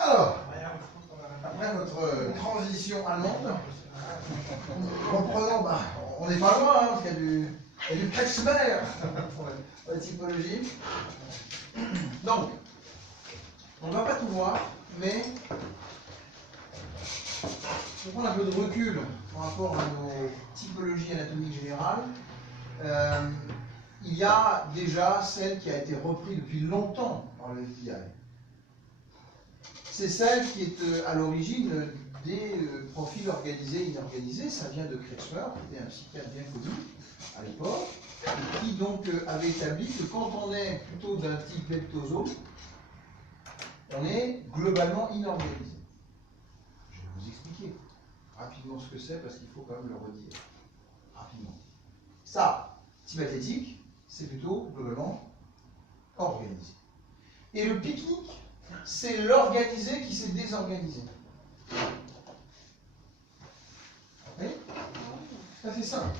Alors, après notre transition allemande, reprenons, on n'est pas loin, hein, parce qu'il y a du Kretschmer pour la typologie. Donc, on ne va pas tout voir, mais pour prendre un peu de recul par rapport à nos typologies anatomiques générales, il y a déjà celle qui a été reprise depuis longtemps par le FBI. C'est celle qui est à l'origine des profils organisés et inorganisés. Ça vient de Kretschmer, qui était un psychiatre bien connu à l'époque, et qui donc avait établi que quand on est plutôt d'un type leptosome, on est globalement inorganisé. Je vais vous expliquer rapidement ce que c'est, parce qu'il faut quand même le redire rapidement. Ça, type athlétique, c'est plutôt globalement organisé. Et le pique-nique, c'est l'organisé qui s'est désorganisé. Oui, ça c'est simple.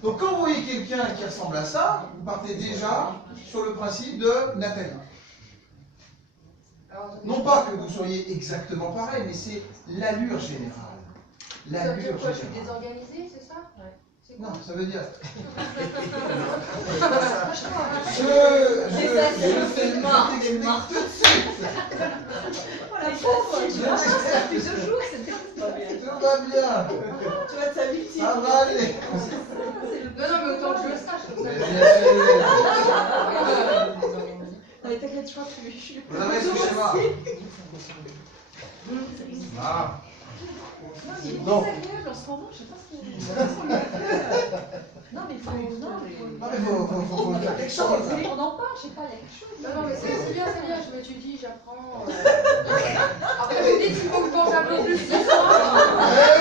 Donc quand vous voyez quelqu'un qui ressemble à ça, vous partez déjà sur le principe de Nathalie. Non pas que vous soyez exactement pareil, mais c'est l'allure générale. L'allure générale. Je suis désorganisée, c'est ça? Non, ça veut dire. Je t'explique tout de suite. La pauvre, tu vas ça plus de jours, c'est bien. Tout va bien. Tu vas être sa victime. Ça va aller. Non, mais autant que je le sache. Mais t'inquiète pas, je suis. Vous avez ce schéma. Ah. Non, mais il est Non. désagréable en ce moment, je sais pas ce qu'on a fait. Non, mais il faut. Non, mais faut faire quelque chose. On en parle, je sais pas, il y a quelque chose. Non, mais c'est bien, je m'étudie, j'apprends. Après, vous dites qu'il faut que je mange un peu plus ce soir.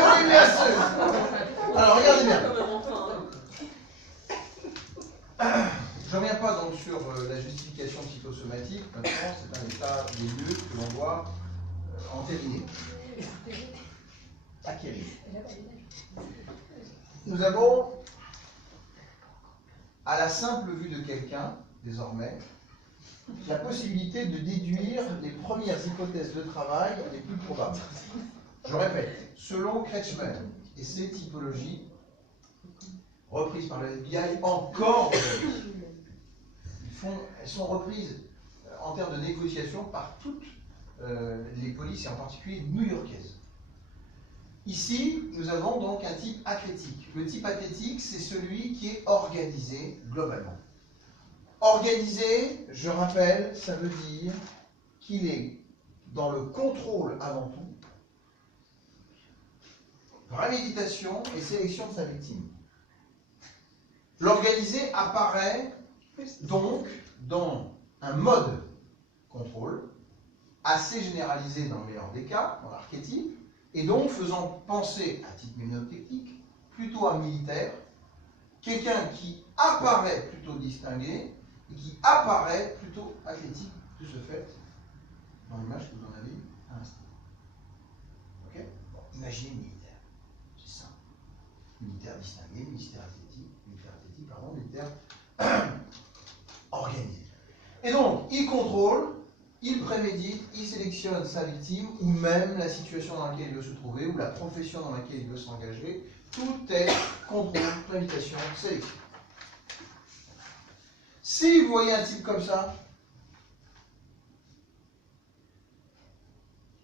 Oui, bien sûr. Alors, regardez bien. Je ne reviens pas donc sur la justification psychosomatique. Maintenant, c'est un état des lieux que l'on doit entériner. Acquérir. Nous avons, à la simple vue de quelqu'un, désormais, la possibilité de déduire les premières hypothèses de travail les plus probables. Je répète, selon Kretschmer et ses typologies, reprises par le FBI encore aujourd'hui, elles sont reprises en termes de négociation par toutes les polices et en particulier new-yorkaises. Ici, nous avons donc un type athlétique. Le type athlétique, c'est celui qui est organisé globalement. Organisé, je rappelle, ça veut dire qu'il est dans le contrôle avant tout, préméditation et sélection de sa victime. L'organisé apparaît donc dans un mode contrôle assez généralisé dans le meilleur des cas, dans l'archétype, et donc faisant penser, à titre mnémotechnique, plutôt à militaire, quelqu'un qui apparaît plutôt distingué et qui apparaît plutôt athlétique de ce fait, dans l'image que vous en avez vue à l'instant. Ok? Bon, imaginez militaire, c'est simple. Militaire distingué, militaire athlétique, militaire organisé. Et donc, il contrôle, il prémédite, il sélectionne sa victime, ou même la situation dans laquelle il veut se trouver, ou la profession dans laquelle il veut s'engager. Tout est contrôle, préméditation, sélection. Si vous voyez un type comme ça,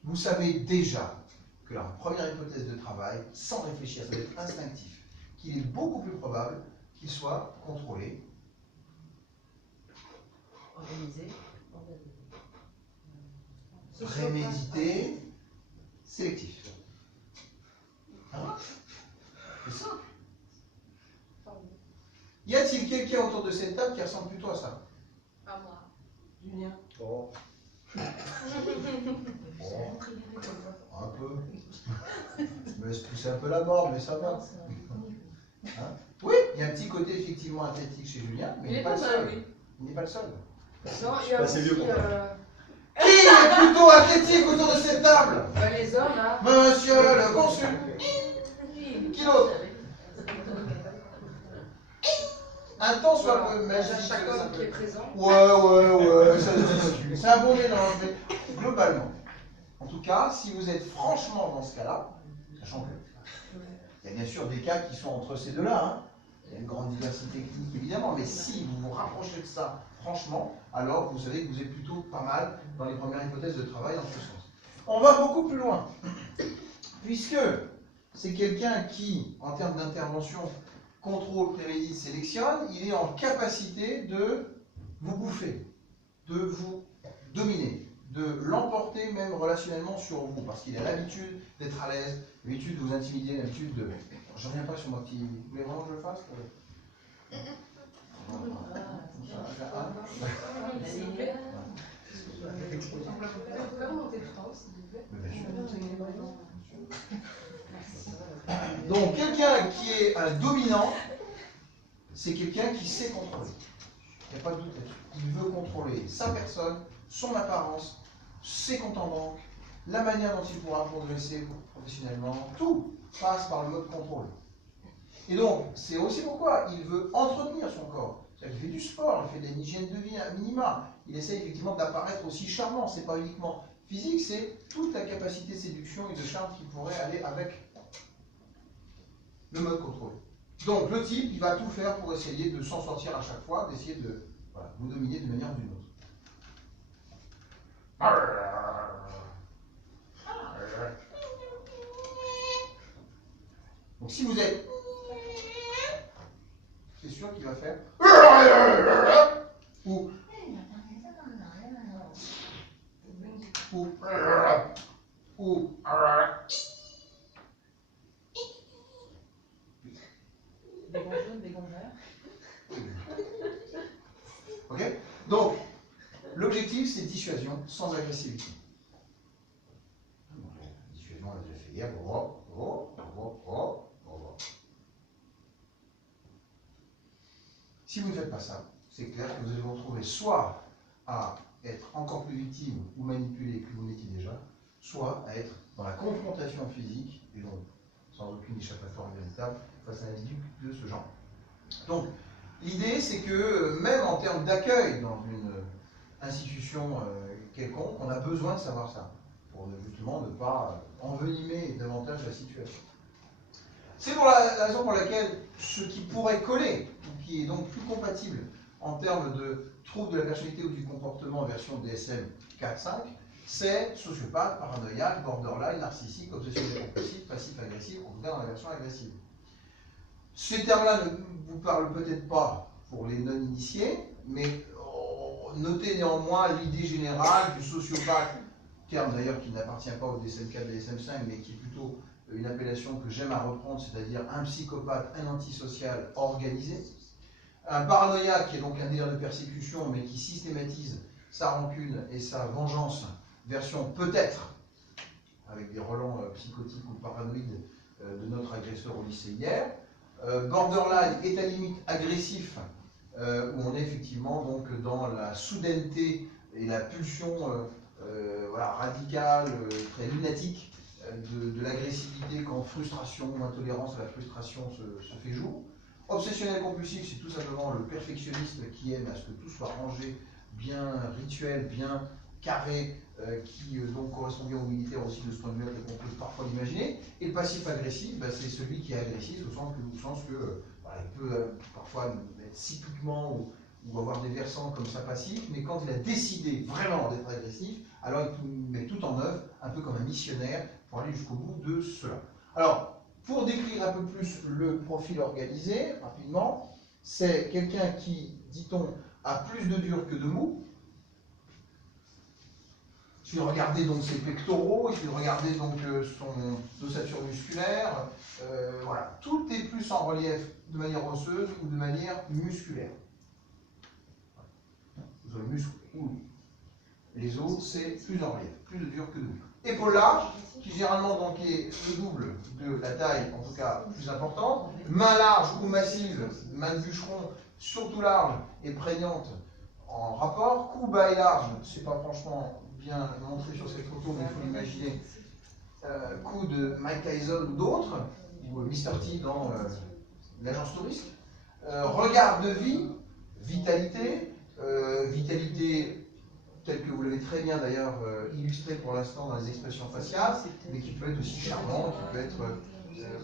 vous savez déjà que la première hypothèse de travail, sans réfléchir, ça va être instinctif, qu'il est beaucoup plus probable qu'il soit contrôlé, Organisé. prémédité, sélectif. Hein? C'est simple. Y a-t-il quelqu'un autour de cette table qui ressemble plutôt à ça? À moi. Julien. Oh. Un peu. Je me laisse pousser un peu la barbe, mais ça va. Hein? Oui, il y a un petit côté effectivement athlétique chez Julien, mais il n'est pas le seul. Il n'est pas le seul. Non, il y a aussi Qui est plutôt athlétique autour de cette table? les hommes, là. Monsieur le consul. Qui d'autre? Un temps soit peu magique. Chaque homme qui est présent. Ouais, ça se discute. C'est un bon mélange, mais globalement. En tout cas, si vous êtes franchement dans ce cas-là, sachant que il y a bien sûr des cas qui sont entre ces deux-là, hein. Il y a une grande diversité clinique évidemment, mais si vous vous rapprochez de ça franchement, alors vous savez que vous êtes plutôt pas mal dans les premières hypothèses de travail dans ce sens. On va beaucoup plus loin, puisque c'est quelqu'un qui, en termes d'intervention, contrôle, prémédite, sélectionne, il est en capacité de vous bouffer, de vous dominer, de l'emporter même relationnellement sur vous, parce qu'il a l'habitude d'être à l'aise, l'habitude de vous intimider, l'habitude de... Je ne reviens pas sur moi qui... Vous voulez vraiment que je le fasse S'il vous plaît. Donc, quelqu'un qui est un dominant, c'est quelqu'un qui sait contrôler. Il n'y a pas de doute là-dessus. Il veut contrôler sa personne, son apparence, ses comptes en banque, la manière dont il pourra progresser professionnellement. Tout passe par le mode contrôle. Et donc, c'est aussi pourquoi il veut entretenir son corps. C'est-à-dire qu'il fait du sport, il fait de l'hygiène de vie à minima. Il essaie effectivement d'apparaître aussi charmant. C'est pas uniquement physique, c'est toute la capacité de séduction et de charme qui pourrait aller avec le mode contrôle. Donc, le type, il va tout faire pour essayer de s'en sortir à chaque fois, d'essayer de vous dominer d'une manière ou d'une autre. Donc, si vous êtes... C'est sûr qu'il va faire... Ou... Des gants jaunes, des gants verts. Ok? Donc, l'objectif, c'est dissuasion sans agressivité. Dissuasion, on l'a déjà fait hier. Si vous ne faites pas ça, c'est clair que vous allez vous retrouver soit à être encore plus victime ou manipulé que vous n'étiez déjà, soit à être dans la confrontation physique, et donc sans aucune échappatoire véritable, face à un individu de ce genre. Donc, l'idée, c'est que même en termes d'accueil dans une institution quelconque, on a besoin de savoir ça, pour justement ne pas envenimer davantage la situation. C'est pour la raison pour laquelle ce qui pourrait coller, ou qui est donc plus compatible en termes de troubles de la personnalité ou du comportement version DSM 4-5, c'est sociopathe, paranoïaque, borderline, narcissique, obsessionnel compulsif, passif-agressif, en tout cas dans la version agressive. Ces termes-là ne vous parlent peut-être pas pour les non-initiés, mais notez néanmoins l'idée générale du sociopathe, terme d'ailleurs qui n'appartient pas au DSM-4, DSM-5, mais qui est plutôt une appellation que j'aime à reprendre, c'est-à-dire un psychopathe, un antisocial organisé. Un paranoïaque qui est donc un délire de persécution, mais qui systématise sa rancune et sa vengeance, version peut-être, avec des relents psychotiques ou paranoïdes de notre agresseur au lycée hier. Borderline est à limite agressif, où on est effectivement donc dans la soudaineté et la pulsion radicale, très lunatique de l'agressivité quand frustration ou intolérance à la frustration se fait jour. Obsessionnel compulsif, c'est tout simplement le perfectionniste qui aime à ce que tout soit rangé, bien rituel, bien carré, qui donc correspond bien aux militaires aussi de ce point de vue qu'on peut parfois l'imaginer. Et le passif agressif, c'est celui qui est agressif au sens que il peut parfois être cycliquement ou avoir des versants comme ça passif, mais quand il a décidé vraiment d'être agressif, alors il met tout en œuvre, un peu comme un missionnaire, pour aller jusqu'au bout de cela. Alors, pour décrire un peu plus le profil organisé, rapidement, c'est quelqu'un qui, dit-on, a plus de dur que de mou. Il suffit de regarder donc ses pectoraux, il suffit de regarder donc son ossature musculaire, voilà. Tout est plus en relief de manière osseuse ou de manière musculaire. Le muscle ou les os, c'est plus en relief, plus de dur que de mou. Épaule large, qui généralement donc est le double de la taille, en tout cas plus importante. Main large ou massive, main de bûcheron, surtout large et prégnante en rapport. Cou bas et large, c'est pas franchement bien montré sur cette photo, mais il faut l'imaginer. Cou de Mike Tyson ou d'autres, ou Mr. T dans l'agence touriste. Regard de vie, vitalité, vitalité tel que vous l'avez très bien d'ailleurs illustré pour l'instant dans les expressions faciales, mais qui peut être aussi charmant, qui peut être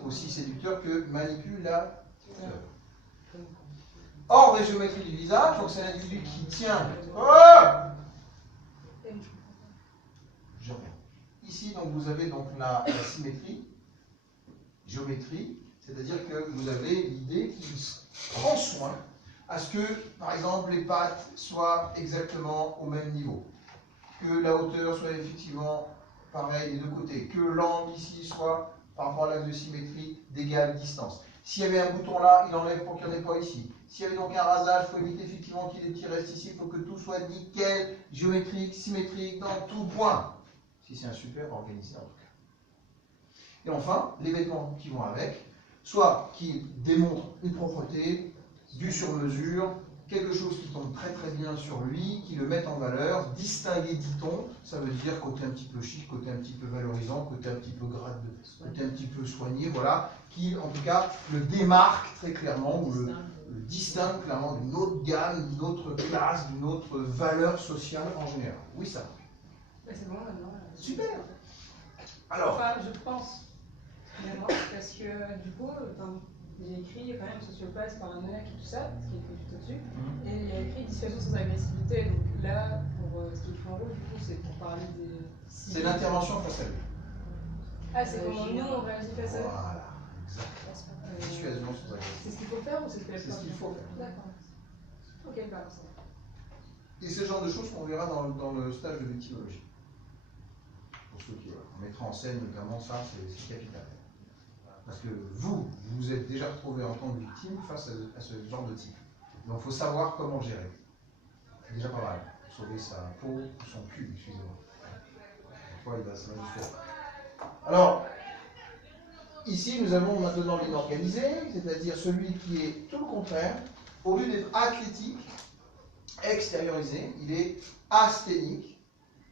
aussi séducteur que manipulateur. Hors des géométries du visage, donc c'est l'individu qui tient. Je reviens. Ici, donc, vous avez donc la symétrie, géométrie, c'est-à-dire que vous avez l'idée qu'il prend soin à ce que, par exemple, les pattes soient exactement au même niveau, que la hauteur soit effectivement pareille des deux côtés, que l'angle ici soit, par rapport à l'axe de symétrie, d'égale distance. S'il y avait un bouton là, il enlève pour qu'il n'y en ait pas ici. S'il y avait donc un rasage, il faut éviter effectivement qu'il y ait des petits restes ici, il faut que tout soit nickel, géométrique, symétrique, dans tout point. Si c'est un super organisé en tout cas. Et enfin, les vêtements qui vont avec, soit qui démontrent une propreté, du sur-mesure, quelque chose qui tombe très très bien sur lui, qui le met en valeur, distingué dit-on, ça veut dire côté un petit peu chic, côté un petit peu valorisant, côté un petit peu grade, côté un petit peu soigné, voilà, qui en tout cas le démarque très clairement, ou le distingue clairement d'une autre gamme, d'une autre classe, d'une autre valeur sociale en général. Oui, ça. C'est bon maintenant. Super. Alors. Enfin, je pense. Vraiment, parce que du coup, j'ai écrit quand même sociopathe, paranoïaque et tout ça, ce qui est écrit tout au-dessus. Et il y a écrit dissuasion sans agressivité. Donc là, pour ce qui est écrit en rouge, du coup, c'est pour parler des. C'est l'intervention face à lui. Ah, c'est comment nous on réagit face à lui. Voilà, exactement. Dissuasion sans agressivité. C'est ce qu'il faut faire ou c'est ce que la C'est ce qu'il faut faire. D'accord. Ok, bah ça. Et c'est le genre de choses qu'on verra dans le stage de victimologie. Pour ceux qui on mettra en scène notamment ça, c'est capital. Parce que vous êtes déjà retrouvé en tant que victime face à ce genre de type. Donc il faut savoir comment gérer. C'est déjà pas mal. Sauver sa peau ou son cul, excusez-moi. Parfois, ça va jusqu'à. Alors, ici, nous avons maintenant l'inorganisé, c'est-à-dire celui qui est tout le contraire. Au lieu d'être athlétique, extériorisé, il est asthénique,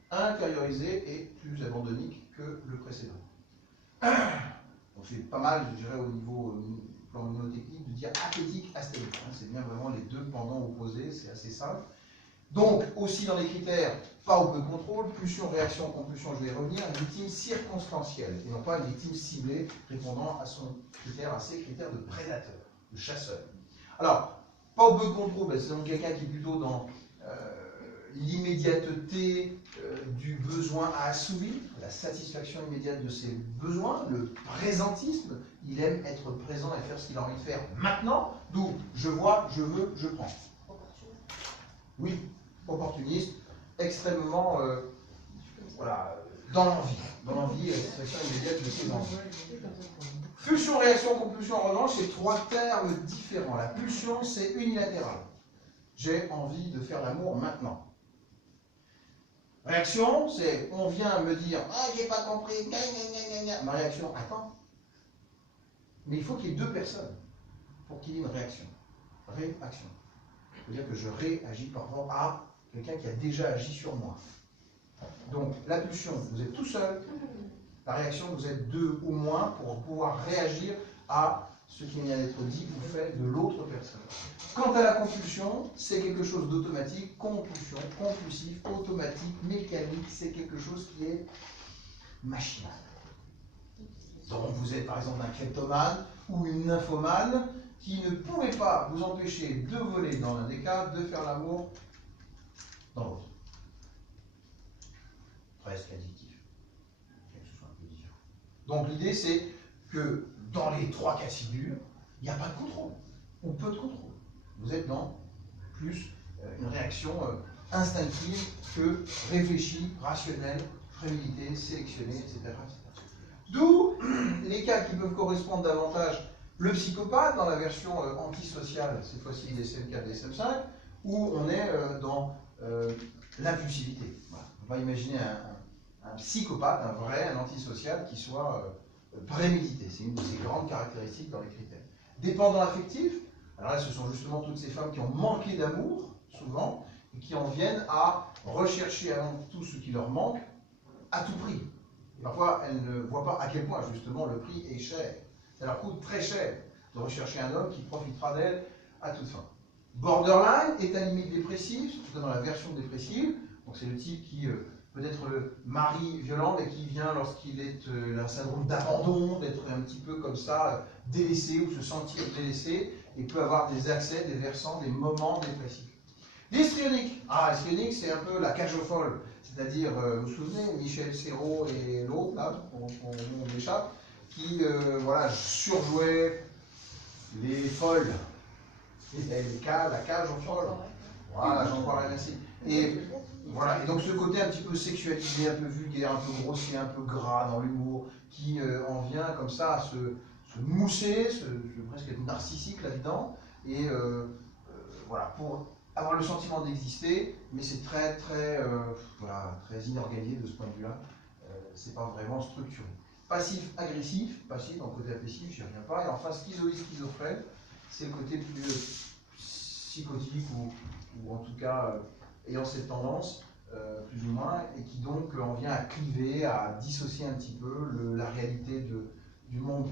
intériorisé et plus abandonnique que le précédent. Donc c'est pas mal, je dirais, au niveau plan mnémotechnique, de dire athlétique, asthénique. C'est bien vraiment les deux pendants opposés, c'est assez simple. Donc, aussi dans les critères, pas ou peu de contrôle, pulsion, réaction, compulsion, je vais y revenir, une victime circonstancielle, et non pas une victime ciblée répondant à ses critères de prédateur, de chasseur. Alors, pas ou peu de contrôle, c'est donc quelqu'un qui est plutôt dans l'immédiateté du besoin à assouvir, la satisfaction immédiate de ses besoins, le présentisme, il aime être présent et faire ce qu'il a envie de faire maintenant, d'où je vois, je veux, je prends. Oui, opportuniste, extrêmement voilà, dans l'envie, la satisfaction immédiate de ses envies. Pulsion, réaction, compulsion, en revanche, c'est trois termes différents. La pulsion, c'est unilatéral. J'ai envie de faire l'amour maintenant. Réaction, c'est on vient me dire ah j'ai pas compris, gna, gna, gna, gna. Ma réaction, attends. Mais il faut qu'il y ait deux personnes pour qu'il y ait une réaction. Réaction. C'est-à-dire que je réagis par rapport à quelqu'un qui a déjà agi sur moi. Donc la pulsion, vous êtes tout seul. La réaction, vous êtes deux ou moins pour pouvoir réagir à ce qui vient d'être dit ou fait de l'autre personne. Quant à la compulsion, c'est quelque chose d'automatique, compulsion, compulsif, automatique, mécanique, c'est quelque chose qui est machinal. Donc vous êtes par exemple un kleptomane ou une nymphomane qui ne pouvait pas vous empêcher de voler dans l'un des cas, de faire l'amour dans l'autre. Presque addictif. Bien que ce soit un peu différent. Donc l'idée c'est que dans les trois cas de figure, il n'y a pas de contrôle, ou peu de contrôle. Vous êtes dans plus une réaction instinctive que réfléchie, rationnelle, préméditée, sélectionnée, etc. D'où les cas qui peuvent correspondre davantage le psychopathe dans la version antisociale, cette fois-ci DSM-4, DSM-5, où on est dans l'impulsivité. Voilà. On va imaginer un psychopathe, un vrai, un antisocial qui soit prémédité. C'est une de ses grandes caractéristiques dans les critères. Dépendant affectif, alors là ce sont justement toutes ces femmes qui ont manqué d'amour, souvent, et qui en viennent à rechercher avant tout ce qui leur manque à tout prix. Et parfois elles ne voient pas à quel point justement le prix est cher. Ça leur coûte très cher de rechercher un homme qui profitera d'elle à toute fin. Borderline, état limite dépressif, surtout dans la version dépressive, Donc c'est le type qui peut être le mari violent, mais qui vient lorsqu'il a un syndrome d'abandon, d'être un petit peu comme ça, délaissé ou se sentir délaissé, et peut avoir des accès, des versants, des moments dépressifs. L'histrionique. Ah, l'histrionique, c'est un peu la cage aux folles. C'est-à-dire, vous vous souvenez, Michel Serrault et l'autre, là, on échappe, qui voilà, surjouaient les folles. La cage aux folles. Voilà, j'en parlerai ainsi. Et voilà, et donc ce côté un petit peu sexualisé, un peu vulgaire, un peu grossier, un peu gras dans l'humour, qui en vient comme ça à se mousser, presque être narcissique là-dedans, et voilà, pour avoir le sentiment d'exister, mais c'est très inorganisé de ce point de vue-là, c'est pas vraiment structuré. Passif-agressif, passif, dans le côté agressif, j'y reviens pas, et enfin schizophrène, c'est le côté plus psychotique, ou en tout cas ayant cette tendance, plus ou moins, et qui donc en vient à cliver, à dissocier un petit peu la réalité du monde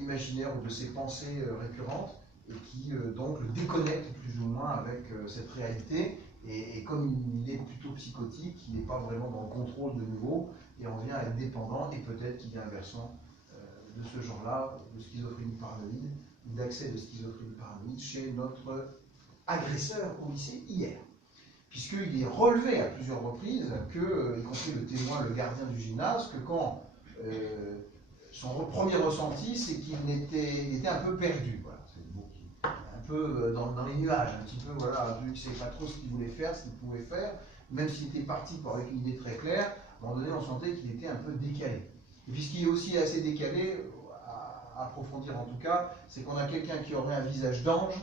imaginaire ou de ses pensées récurrentes, et qui donc le déconnecte plus ou moins avec cette réalité, et comme il est plutôt psychotique, il n'est pas vraiment dans le contrôle de nouveau, et on vient à être dépendant, et peut-être qu'il y a un versant de ce genre-là, de schizophrénie paranoïde, ou d'accès de schizophrénie paranoïde chez notre agresseur au lycée hier. Puisqu'il est relevé à plusieurs reprises que, y compris le témoin, le gardien du gymnase, que quand son premier ressenti, c'est qu'il était un peu perdu. Voilà. Un peu dans les nuages, un petit peu, voilà, vu qu'il ne savait pas trop ce qu'il voulait faire, ce qu'il pouvait faire, même s'il était parti avec une idée très claire, à un moment donné, on sentait qu'il était un peu décalé. Et puis ce qui est aussi assez décalé, à approfondir en tout cas, c'est qu'on a quelqu'un qui aurait un visage d'ange,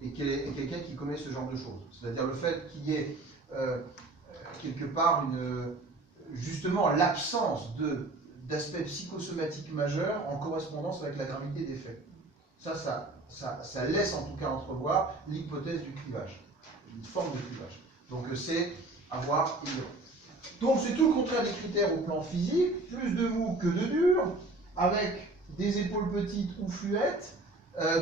et quelqu'un qui commet ce genre de choses. C'est-à-dire le fait qu'il y ait quelque part justement l'absence d'aspect psychosomatique majeur en correspondance avec la gravité des faits. Ça laisse en tout cas entrevoir l'hypothèse du clivage, une forme de clivage. Donc c'est avoir et non. Donc c'est tout le contraire des critères au plan physique, plus de mou que de dur, avec des épaules petites ou fluettes,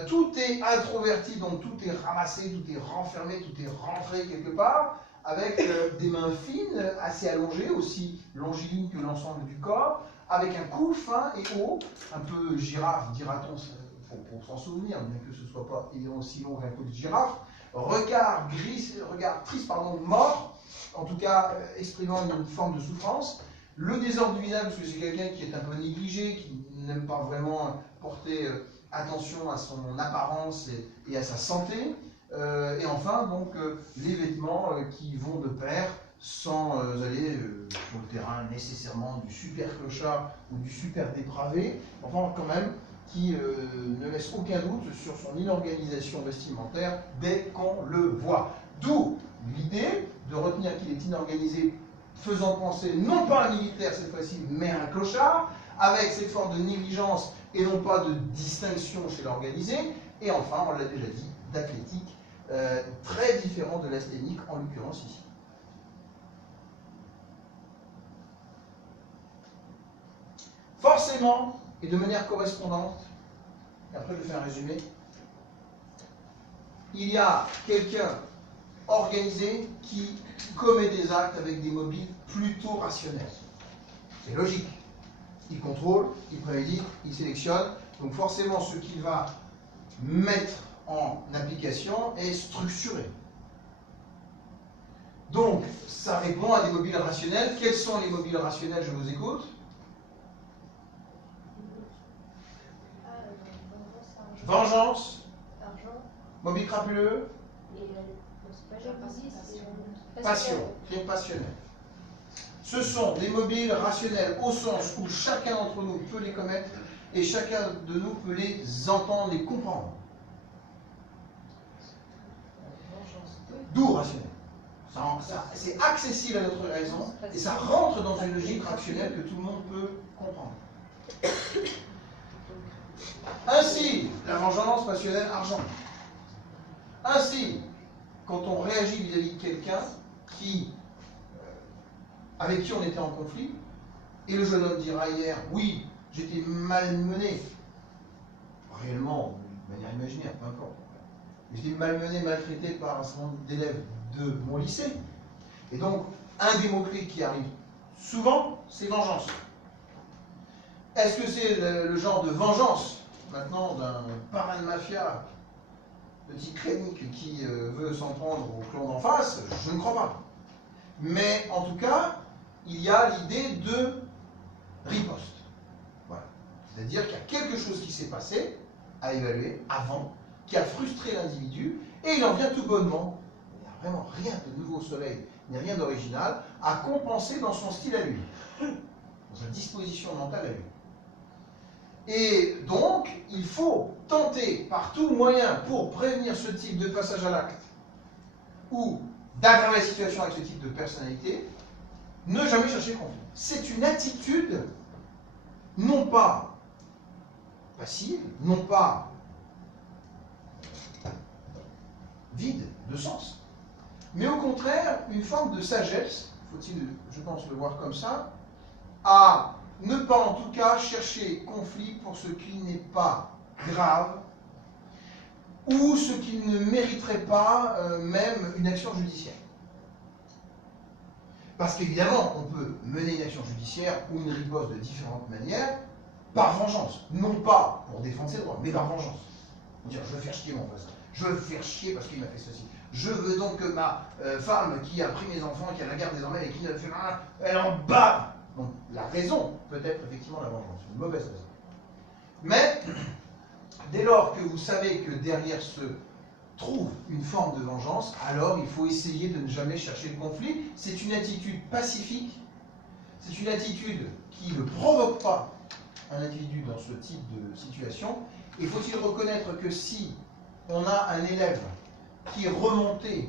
tout est introverti, donc tout est ramassé, tout est renfermé, tout est rentré quelque part, avec des mains fines, assez allongées, aussi longilines que l'ensemble du corps, avec un cou fin et haut, un peu girafe, dira-t-on, pour s'en souvenir, bien que ce ne soit pas ayant aussi long qu'un cou de girafe, regard triste, mort, en tout cas exprimant une forme de souffrance, le désordre du visage, parce que c'est quelqu'un qui est un peu négligé, qui n'aime pas vraiment porter attention à son apparence et à sa santé, et enfin donc les vêtements qui vont de pair sans aller sur le terrain nécessairement du super clochard ou du super dépravé, enfin quand même qui ne laisse aucun doute sur son inorganisation vestimentaire dès qu'on le voit. D'où l'idée de retenir qu'il est inorganisé, faisant penser non pas à un militaire cette fois-ci, mais à un clochard, avec cette forme de négligence et non pas de distinction chez l'organisé, et enfin, on l'a déjà dit, d'athlétique, très différent de l'asthénique, en l'occurrence ici. Forcément, et de manière correspondante, et après je fais un résumé, il y a quelqu'un organisé qui commet des actes avec des mobiles plutôt rationnels. C'est logique. Il contrôle, il prémédite, il sélectionne. Donc forcément, ce qu'il va mettre en application est structuré. Donc, ça répond à des mobiles rationnels. Quels sont les mobiles rationnels? Je vous écoute. Vengeance. Mobile crapuleux. Passion. Crime passionnel. Ce sont des mobiles rationnels au sens où chacun d'entre nous peut les commettre et chacun de nous peut les entendre, les comprendre. D'où rationnel. C'est accessible à notre raison et ça rentre dans une logique rationnelle que tout le monde peut comprendre. Ainsi, la vengeance passionnelle, argent. Ainsi, quand on réagit vis-à-vis de quelqu'un avec qui on était en conflit, et le jeune homme dira hier, oui, j'étais malmené, réellement, de manière imaginaire, peu importe, j'étais malmené, maltraité par un certain nombre d'élèves de mon lycée, Et donc, un des mots-clés qui arrive souvent, c'est vengeance. Est-ce que c'est le genre de vengeance, maintenant, d'un parrain de mafia, petit crénique qui veut s'en prendre au clan d'en face? Je ne crois pas. Mais en tout cas, il y a l'idée de riposte. Voilà. C'est-à-dire qu'il y a quelque chose qui s'est passé à évaluer avant, qui a frustré l'individu, et il en vient tout bonnement. Il n'y a vraiment rien de nouveau au soleil, ni rien d'original, à compenser dans son style à lui, dans sa disposition mentale à lui. Et donc, il faut tenter par tout moyen pour prévenir ce type de passage à l'acte ou d'aggraver la situation avec ce type de personnalité, ne jamais chercher le conflit. C'est une attitude non pas passive, non pas vide de sens, mais au contraire une forme de sagesse, faut-il, je pense, le voir comme ça, à ne pas en tout cas chercher conflit pour ce qui n'est pas grave ou ce qui ne mériterait pas même une action judiciaire. Parce qu'évidemment, on peut mener une action judiciaire ou une riposte de différentes manières par vengeance. Non pas pour défendre ses droits, mais par vengeance. Dire, je veux faire chier mon voisin. Je veux faire chier parce qu'il m'a fait ceci. Je veux donc que ma femme qui a pris mes enfants, qui a la garde des enfants et qui ne fait rien, elle en bat. Donc la raison peut être effectivement la vengeance, une mauvaise raison. Mais dès lors que vous savez que derrière se trouve une forme de vengeance, alors il faut essayer de ne jamais chercher le conflit. C'est une attitude pacifique, c'est une attitude qui ne provoque pas un individu dans ce type de situation. Et faut-il reconnaître que si on a un élève qui est remonté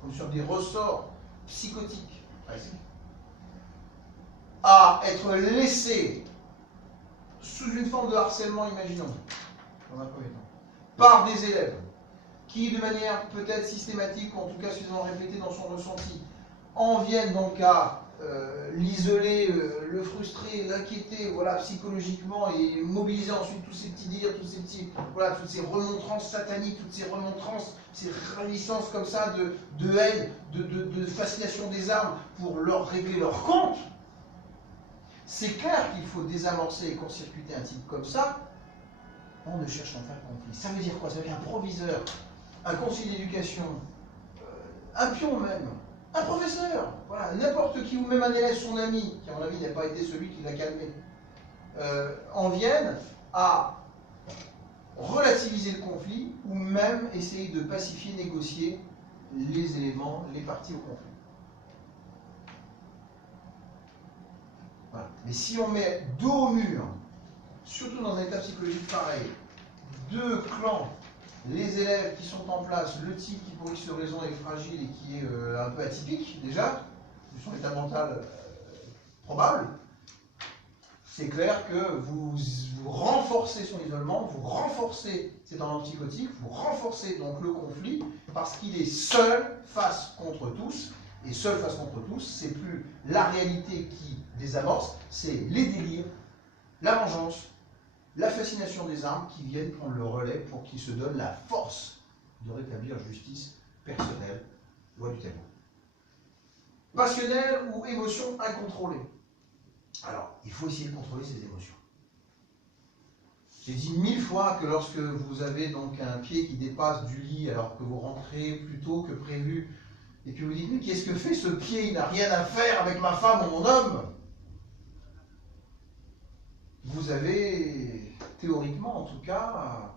comme sur des ressorts psychotiques, à être laissé sous une forme de harcèlement, imaginons, dans un premier temps, par des élèves qui, de manière peut-être systématique, ou en tout cas suffisamment répétée dans son ressenti, en viennent donc à l'isoler, le frustrer, l'inquiéter, voilà, psychologiquement, et mobiliser ensuite tous ces petits délires, tous ces petits, voilà, toutes ces remontrances sataniques, toutes ces remontrances, ces ravissances comme ça de haine, de fascination des armes pour leur régler leur compte. C'est clair qu'il faut désamorcer et court-circuiter un type comme ça en ne cherchant pas le conflit. Ça veut dire quoi? Ça veut dire un proviseur, un conseiller d'éducation, un pion même, un professeur, voilà, n'importe qui, ou même un élève, son ami, qui à mon avis n'a pas été celui qui l'a calmé, en viennent à relativiser le conflit ou même essayer de pacifier, négocier les éléments, les parties au conflit. Voilà. Mais si on met dos au mur, surtout dans un état psychologique pareil, deux clans, les élèves qui sont en place, le type qui pour X raison est fragile et qui est un peu atypique déjà, de son état mental probable, c'est clair que vous renforcez son isolement, vous renforcez cet environnement psychotique, vous renforcez donc le conflit parce qu'il est seul face contre tous. Et seul face contre tous, c'est plus la réalité qui désamorce, c'est les délires, la vengeance, la fascination des armes qui viennent prendre le relais pour qu'il se donne la force de rétablir justice personnelle, loi du talion. Passionnelle ou émotion incontrôlée. Alors, il faut essayer de contrôler ses émotions. J'ai dit 1000 fois que lorsque vous avez donc un pied qui dépasse du lit alors que vous rentrez plus tôt que prévu, et que vous dites, mais qu'est-ce que fait ce pied? Il n'a rien à faire avec ma femme ou mon homme. Vous avez, théoriquement en tout cas,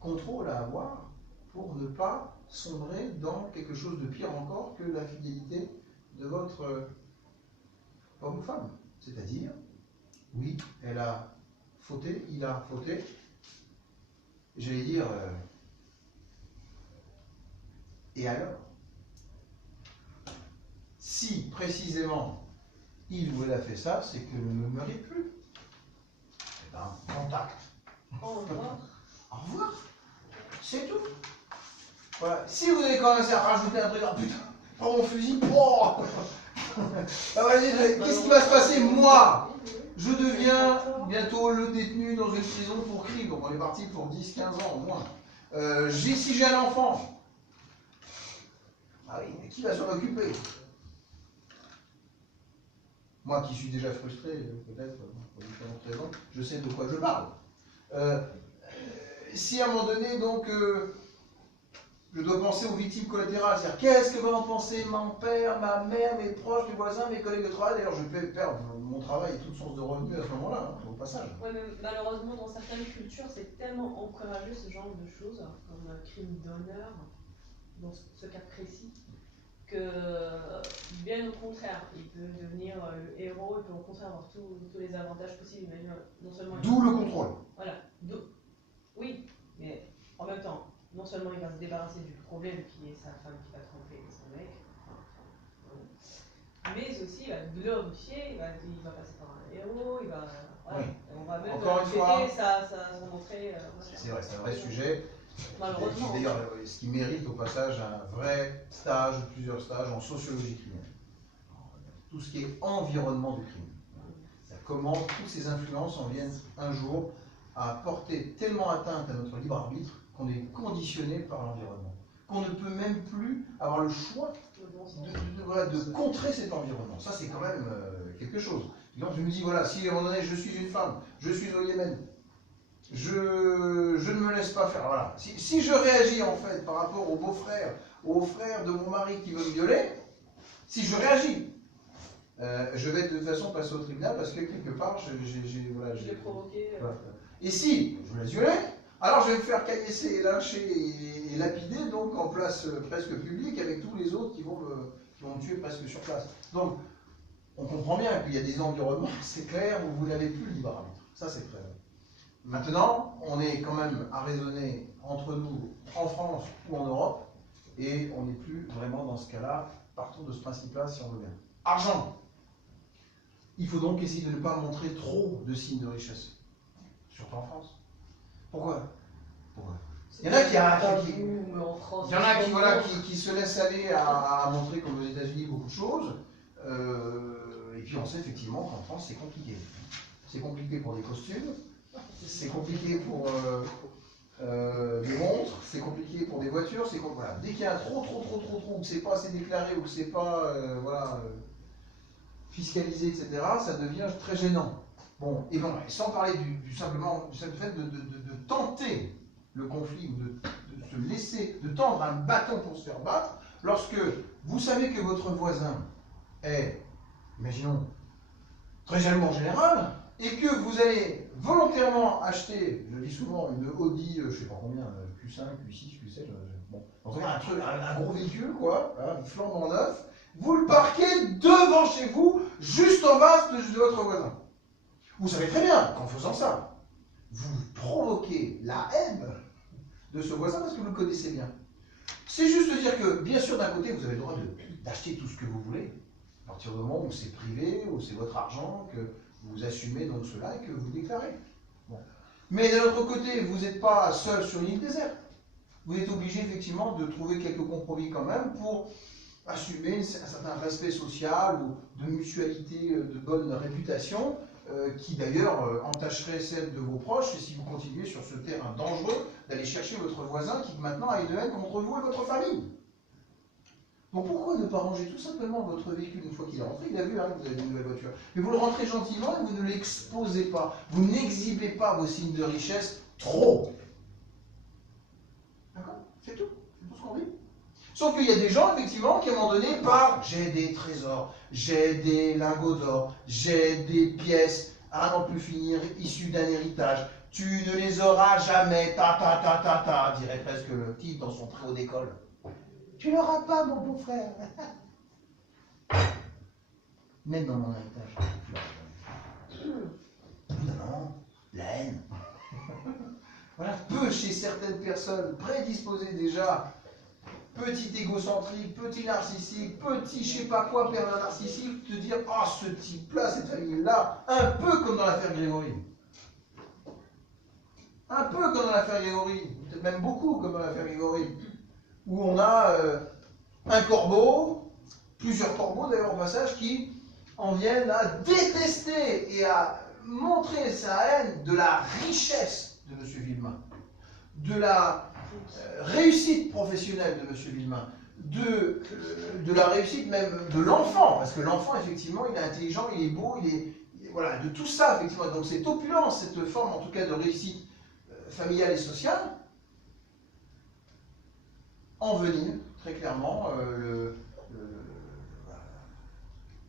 contrôle à avoir pour ne pas sombrer dans quelque chose de pire encore que l'infidélité de votre homme ou femme. C'est-à-dire, oui, elle a fauté, il a fauté. J'allais dire, et alors? Si, précisément, il ou elle a fait ça, c'est qu'elle ne me mérite plus. Eh bien, contact. Au revoir. Au revoir. C'est tout. Voilà. Si vous avez commencé à rajouter un truc, oh putain, prends mon fusil, oh qu'est-ce qui va se passer? Moi, je deviens bientôt le détenu dans une prison pour crime. Donc on est parti pour 10-15 ans au moins. Si j'ai un enfant, ah oui, mais qui va s'en occuper? Moi qui suis déjà frustré, peut-être, pour différentes raisons, je sais de quoi je parle. Si à un moment donné, donc, je dois penser aux victimes collatérales, c'est-à-dire qu'est-ce que va en penser mon père, ma mère, mes proches, mes voisins, mes collègues de travail. D'ailleurs, je vais perdre mon travail et toute source de revenus à ce moment-là, au passage. Ouais, mais malheureusement, dans certaines cultures, c'est tellement encouragé ce genre de choses, comme un crime d'honneur, dans ce cas précis, que bien au contraire, il peut devenir le héros, il peut au contraire avoir tous les avantages possibles, non seulement... D'où le contrôle. Voilà, oui, mais en même temps, non seulement il va se débarrasser du problème qui est sa femme qui va tromper son mec, mais aussi il va glorifier, il va passer par un héros, il va... Voilà, Oui. on va même Encore une fois, sa entrée... c'est vrai, c'est un vrai sujet. Malheureusement. D'ailleurs, ce qui mérite au passage un vrai stage, plusieurs stages en sociologie criminelle. Tout ce qui est environnement du crime. Comment toutes ces influences en viennent un jour à porter tellement atteinte à notre libre arbitre qu'on est conditionné par l'environnement. Qu'on ne peut même plus avoir le choix de contrer cet environnement. Ça, c'est quand même quelque chose. Donc, je me dis, voilà, si à un moment donné, je suis une femme, je suis au Yémen, je ne me laisse pas faire. Voilà. Si je réagis, en fait, par rapport au beau-frère, au frère de mon mari qui veut me violer, si je réagis, je vais de toute façon passer au tribunal parce que quelque part, j'ai provoqué. Voilà. Et si je me laisse violer, alors je vais me faire caillasser, lyncher et lapider donc en place presque publique avec tous les autres qui vont me tuer presque sur place. Donc, on comprend bien qu'il y a des environnements, c'est clair, où vous n'avez plus le libre arbitre. Ça, c'est clair. Maintenant, on est quand même à raisonner entre nous, en France ou en Europe, et on n'est plus vraiment dans ce cas-là. Partons de ce principe-là, si on veut bien. Argent. Il faut donc essayer de ne pas montrer trop de signes de richesse, surtout en France. Pourquoi Il y en a qui se laissent aller à montrer, comme aux États-Unis, beaucoup de choses. Et puis on sait effectivement qu'en France, c'est compliqué. C'est compliqué pour des costumes, c'est compliqué pour des montres, c'est compliqué pour des voitures. Voilà. Dès qu'il y a trop, ou que c'est pas assez déclaré, ou que c'est pas fiscalisé, etc., ça devient très gênant. Bon, et sans parler du simple fait de tenter le conflit, ou de se laisser, de tendre un bâton pour se faire battre, lorsque vous savez que votre voisin est, imaginons, très jaloux en général, et que vous allez volontairement acheter, je dis souvent, une Audi, je sais pas combien, Q5, Q6, Q7, bon, en tout cas un gros véhicule, quoi, hein, flambant neuf, vous le parquez devant chez vous, juste en face de votre voisin. Vous savez très bien qu'en faisant ça, vous provoquez la haine de ce voisin parce que vous le connaissez bien. C'est juste dire que, bien sûr, d'un côté, vous avez le droit d'acheter tout ce que vous voulez, à partir du moment où c'est privé, où c'est votre argent, que vous assumez donc cela et que vous déclarez. Bon. Mais d'un autre côté, vous n'êtes pas seul sur une île déserte. Vous êtes obligé effectivement de trouver quelques compromis quand même pour assumer un certain respect social ou de mutualité, de bonne réputation, qui d'ailleurs entacherait celle de vos proches si vous continuez sur ce terrain dangereux d'aller chercher votre voisin qui maintenant a une haine contre vous et votre famille. Donc pourquoi ne pas ranger tout simplement votre véhicule une fois qu'il est rentré? Il a vu, hein, que vous avez une nouvelle voiture. Mais vous le rentrez gentiment et vous ne l'exposez pas. Vous n'exhibez pas vos signes de richesse trop. D'accord? C'est tout. C'est tout ce qu'on dit. Sauf qu'il y a des gens, effectivement, qui à un moment donné parlent « j'ai des trésors, j'ai des lingots d'or, j'ai des pièces à n'en plus finir issues d'un héritage, tu ne les auras jamais, dirait presque le type dans son préau d'école. Tu l'auras pas, mon beau-frère. Même dans mon héritage. Évidemment, la haine. Voilà, peu chez certaines personnes prédisposées déjà, petit égocentrique, petit narcissique, petit je sais pas quoi, pervers narcissique, te dire « Ah, ce type-là, cette famille-là », un peu comme dans l'affaire Grégory. Un peu comme dans l'affaire Grégory, peut-être même beaucoup comme dans l'affaire Grégory, où on a un corbeau, plusieurs corbeaux d'ailleurs au passage, qui en viennent à détester et à montrer sa haine de la richesse de M. Villemain, de la réussite professionnelle de M. Villemain, de la réussite même de l'enfant, parce que l'enfant, effectivement, il est intelligent, il est beau, voilà, de tout ça, effectivement. Donc cette opulence, cette forme, en tout cas, de réussite familiale et sociale, envenime très clairement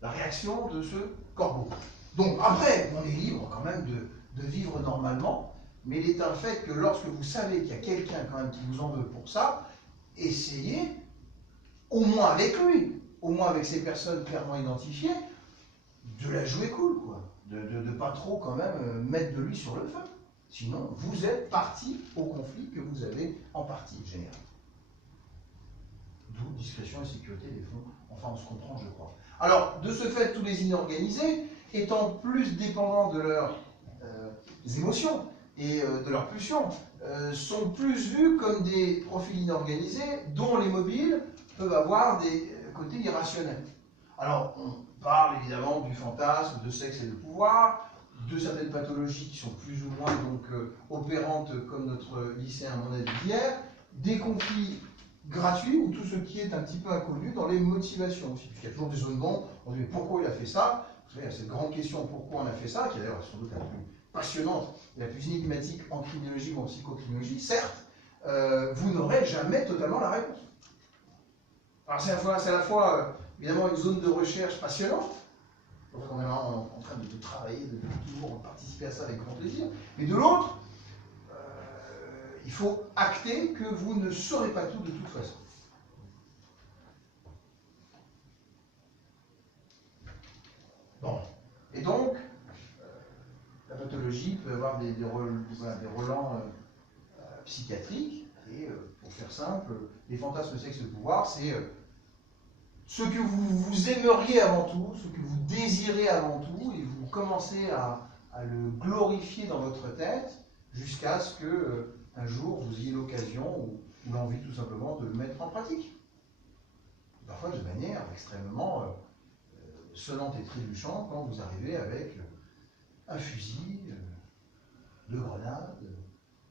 la réaction de ce corbeau. Donc après, on est libre quand même de vivre normalement, mais il est un fait que lorsque vous savez qu'il y a quelqu'un quand même qui vous en veut pour ça, essayez, au moins avec lui, au moins avec ces personnes clairement identifiées, de la jouer cool, quoi. De ne pas trop quand même mettre de lui sur le feu. Sinon, vous êtes parti au conflit que vous avez en partie généré. D'où discrétion et sécurité des fonds. Enfin, on se comprend, je crois. Alors, de ce fait, tous les inorganisés, étant plus dépendants de leurs émotions et de leurs pulsions, sont plus vus comme des profils inorganisés dont les mobiles peuvent avoir des côtés irrationnels. Alors, on parle évidemment du fantasme, de sexe et de pouvoir, de certaines pathologies qui sont plus ou moins donc, opérantes comme notre lycéen à mon avis d'hier, des conflits gratuits ou tout ce qui est un petit peu inconnu dans les motivations aussi. Puisqu'il y a toujours des zones d'ombre, on dit mais pourquoi il a fait ça? Vous savez, il y a cette grande question pourquoi on a fait ça, qui est d'ailleurs sans doute la plus passionnante, la plus énigmatique en criminologie ou en psychocriminologie, certes, vous n'aurez jamais totalement la réponse. Alors c'est à la fois évidemment une zone de recherche passionnante, donc on est en train de travailler, de toujours participer à ça avec grand plaisir, mais de l'autre, il faut acter que vous ne saurez pas tout de toute façon. Bon, et donc, la pathologie peut avoir des relents psychiatriques, et pour faire simple, les fantasmes sexe et pouvoir, c'est ce que vous aimeriez avant tout, ce que vous désirez avant tout, et vous commencez à le glorifier dans votre tête, jusqu'à ce que un jour vous ayez l'occasion ou l'envie tout simplement de le mettre en pratique. Parfois de manière extrêmement sonnante et trébuchante quand vous arrivez avec un fusil, deux grenades,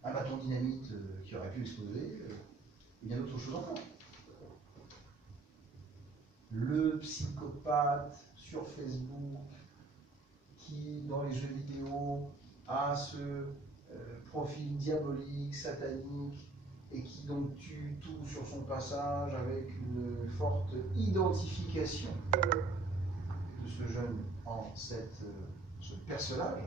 un bâton de dynamite qui aurait pu exploser, et bien d'autres choses encore. Le psychopathe sur Facebook qui, dans les jeux vidéo, a ce profil diabolique, satanique, et qui donc tue tout sur son passage avec une forte identification de ce jeune en ce personnage.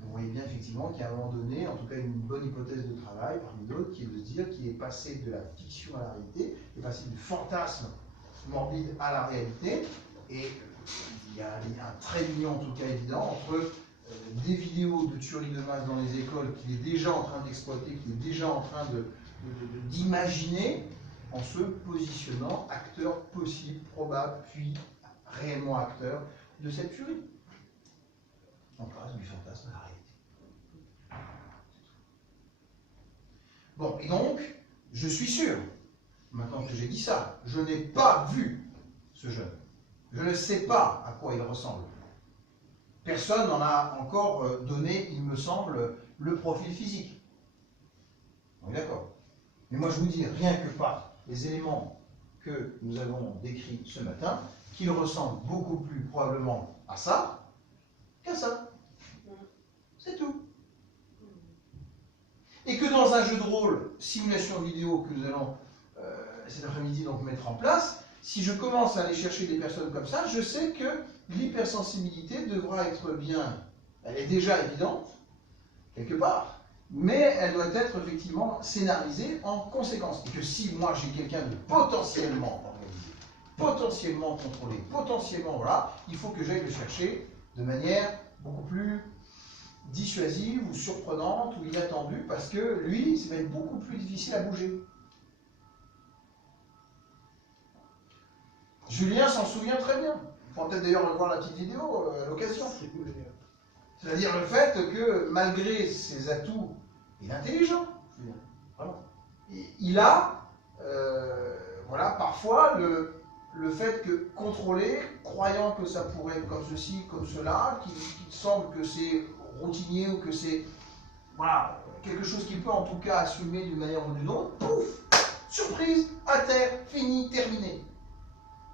Vous voyez bien effectivement qu'il y a à un moment donné, en tout cas une bonne hypothèse de travail parmi d'autres, qui est de se dire qu'il est passé de la fiction à la réalité, il est passé du fantasme morbide à la réalité, et il y a un trait d'union en tout cas évident entre des vidéos de tuerie de masse dans les écoles qu'il est déjà en train d'exploiter, qu'il est déjà en train d'imaginer, en se positionnant acteur possible, probable, puis réellement acteur de cette furie. On passe du fantasme à la réalité. Bon, et donc, je suis sûr, maintenant que j'ai dit ça, je n'ai pas vu ce jeune. Je ne sais pas à quoi il ressemble. Personne n'en a encore donné, il me semble, le profil physique. On est d'accord. Mais moi je vous dis, rien que par les éléments que nous avons décrits ce matin, qu'il ressemble beaucoup plus probablement à ça qu'à ça. C'est tout. Et que dans un jeu de rôle, simulation vidéo que nous allons cet après-midi donc mettre en place, si je commence à aller chercher des personnes comme ça, je sais que l'hypersensibilité devra être bien, elle est déjà évidente, quelque part, mais elle doit être effectivement scénarisée en conséquence. Et que si moi j'ai quelqu'un de potentiellement organisé, potentiellement contrôlé, potentiellement voilà, il faut que j'aille le chercher de manière beaucoup plus dissuasive ou surprenante ou inattendue, parce que lui, c'est même beaucoup plus difficile à bouger. Julien s'en souvient très bien. Il faut peut-être d'ailleurs revoir la petite vidéo à l'occasion. C'est-à-dire le fait que malgré ses atouts, il est intelligent. Vraiment. Il a, voilà, parfois le fait que contrôler, croyant que ça pourrait être comme ceci, comme cela, qu'il semble que c'est routinier ou que c'est voilà, quelque chose qu'il peut en tout cas assumer d'une manière ou d'une autre, pouf, surprise, à terre, fini, terminé.